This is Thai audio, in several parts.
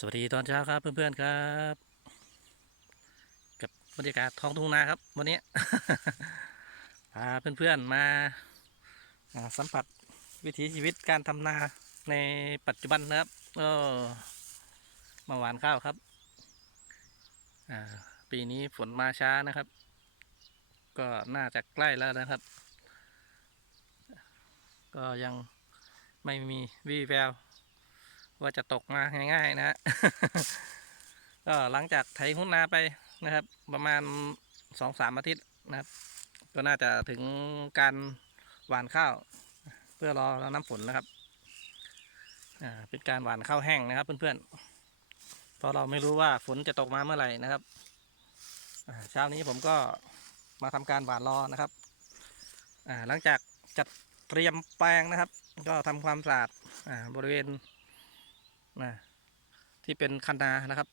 สวัสดีตอนเช้าครับเพื่อนๆครับ กับบรรยากาศท้องทุ่งนาครับ วันนี้พาเพื่อนๆมาสัมผัสวิถีชีวิตการทำนาในปัจจุบันนะครับก็มาหวานข้าวครับปีนี้ฝนมาช้านะครับ ก็น่าจะใกล้แล้วนะครับ ก็ยังไม่มีวี่แวว ว่าจะตกมาง่ายๆนะฮะก็หลังจากไถหุ้นนาไปนะครับ ประมาณสองสามอาทิตย์นะครับ ก็น่าจะถึงการหว่านข้าว เพื่อรอน้ำฝนนะครับอ่าเป็นการหว่านข้าวแห้งนะครับ เพื่อนๆเพราะเราไม่รู้ว่าฝนจะตกมาเมื่อไหร่นะครับเช้านี้ผมก็มาทำการหว่านรอนะครับอ่าหลังจากจัดเตรียมแปลงนะครับ ก็ทำความสะอาดอ่าบริเวณ นะที่เป็นคันนานะครับ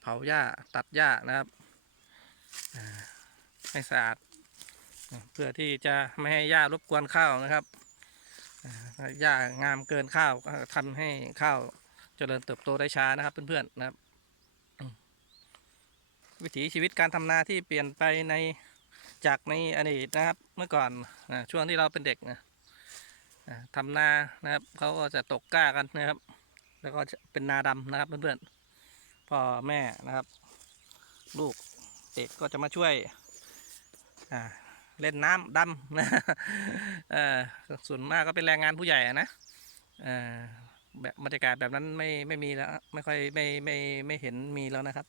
เผาหญ้าตัดหญ้านะครับให้สะอาดเพื่อที่จะไม่ให้หญ้ารบกวนข้าวนะครับหญ้างามเกินข้าวก็ทำให้ข้าวเจริญเติบโตได้ช้านะครับเพื่อนๆนะครับ วิถีชีวิตการทำนาที่เปลี่ยนไปในจากในอดีตนะครับ เมื่อก่อนช่วงที่เราเป็นเด็กนะอ่าทำนานะครับเขาก็จะตกกล้ากันนะครับ แล้วก็เป็นนาดำนะครับเพื่อนๆพ่อแม่นะครับ ลูกเด็กก็จะมาช่วยเล่นน้ำดำนะส่วนมากก็เป็นแรงงานผู้ใหญ่นะแบบบรรยากาศแบบนั้นไม่ไม่มีแล้วไม่ค่อยไม่ไม่ไม่เห็นมีแล้วนะครับ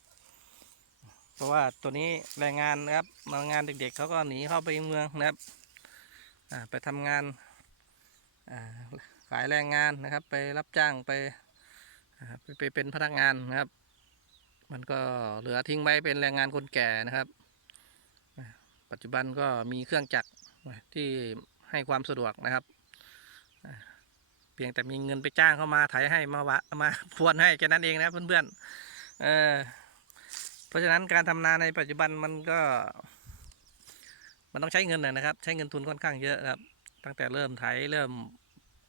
เพราะว่าตัวนี้แรงงานนะครับแรงงานเด็กๆเขาก็หนีเข้าไปเมืองนะครับไปทำงานขายแรงงานนะครับ ไปรับจ้างไป นะครับไปเป็นพนักงานนะครับ มันก็เหลือทิ้งไว้เป็นแรงงานคนแก่นะครับ ปัจจุบันก็มีเครื่องจักรที่ให้ความสะดวกนะครับ เพียงแต่มีเงินไปจ้างเข้ามาไถให้มาวะมาพรวนให้แค่นั้นเองนะเพื่อนๆเออเพราะฉะนั้นการทำนาในปัจจุบันมันก็ มันต้องใช้เงินนะครับ ใช้เงินทุนค่อนข้างเยอะครับ ตั้งแต่เริ่มไถเริ่ม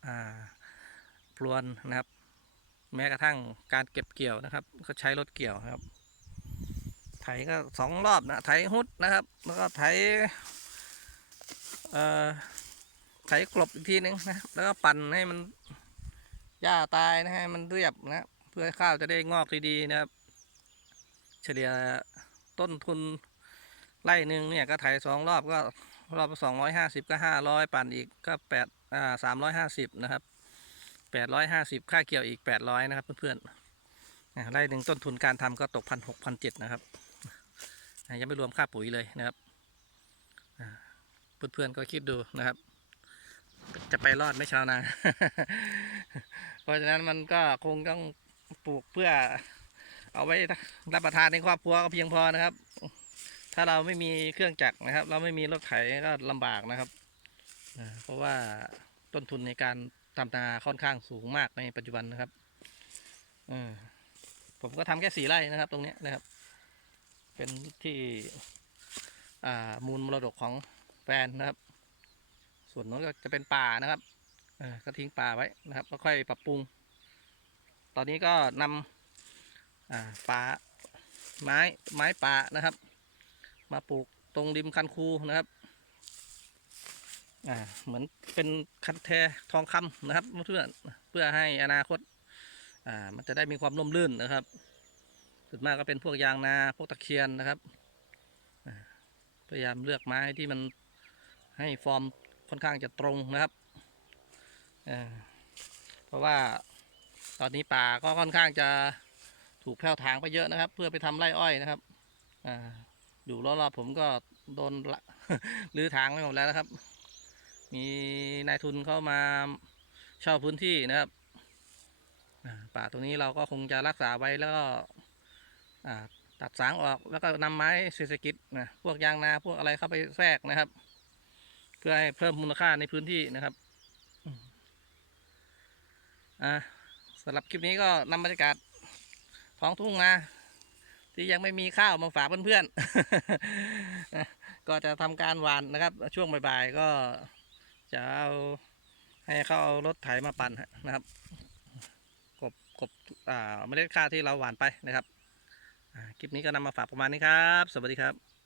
อ่าพวนนะครับ แม้กระทั่งการเก็บเกี่ยวนะครับ ก็ใช้รถเกี่ยวครับ ไถก็สองรอบนะไถฮุดนะครับ แล้วก็ไถเอ่อไถกลบอีกทีนึงนะแล้วก็ปั่นให้มันหญ้าตายนะให้มันเรียบนะเพื่อข้าวจะได้งอกดีๆนะครับ เฉลี่ยต้นทุนไร่หนึ่งเนี่ยก็ไถสองรอบก็รอบสองร้อยห้าสิบก็ห้าร้อยปั่นอีกก็แปดอ่าสามร้อยห้าสิบนะครับ แปดร้อยห้าสิบค่าเกี่ยวอีกแปดร้อยนะครับเพื่อนๆไร่หนึ่งต้นทุนการทำก็ตกพันหกพันเจ็ดนะครับยังไม่รวมค่าปุ๋ยเลยนะครับเพื่อนๆก็คิดดูนะครับ จะไปรอดไหม่ชาวนา เพราะฉะนั้นมันก็คงต้องปลูกเพื่อเอาไว้รับประทานในครอบครัวก็เพียงพอนะครับ ถ้าเราไม่มีเครื่องจักรนะครับ เราไม่มีรถไถก็ลำบากนะครับ เพราะว่าต้นทุนในการ ทำนาค่อนข้างสูงมากในปัจจุบันนะครับอผมก็ทำแค่สี่ไร่นะครับ ตรงนี้นะครับ เป็นที่มูลมรดกของแฟนนะครับ ส่วนนู้นก็จะเป็นป่านะครับก็ทิ้งป่าไว้นะครับแล้วค่อยปรับปรุง ตอนนี้ก็นำป่าไม้ไม้ป่านะครับ มาปลูกตรงริมคันคูนะครับ อ่าเหมือนเป็นคันแททองคำนะครับเพื่อนเพื่อให้อนาคต อ่า มันจะได้มีความร่มรื่นนะครับส่วนมากก็เป็นพวกยางนาพวกตะเคียนนะครับพยายามเลือกไม้ที่มันให้ฟอร์มค่อนข้างจะตรงนะครับเพราะว่าตอนนี้ป่าก็ค่อนข้างจะถูกแผ่วถางไปเยอะนะครับ เพื่อไปทำไร่อ้อยนะครับออยู่รอบๆผมก็โดนละรื้อถางไปหมดแล้วนะครับ มีนายทุนเข้ามาเช่าพื้นที่นะครับป่าตรงนี้เราก็คงจะรักษาไว้แล้วก็ตัดสางออกแล้วก็นำไม้เศรษฐกิจนะพวกยางนาพวกอะไรเข้าไปแทรกนะครับ เพื่อให้เพิ่มมูลค่าในพื้นที่นะครับอ่าสำหรับคลิปนี้ก็นำบรรยากาศท้องทุ่งนาที่ยังไม่มีข้าวมาฝากเพื่อนๆนก็จะทำการหวานนะครับ ช่วงบ่ายๆก็ จะเอาให้เขาเอารถไถมาปั่นนะครับ กบกบอ่าเมล็ดข้าวที่เราหว่านไปนะครับคลิปนี้ก็นำมาฝากประมาณนี้ครับ สวัสดีครับ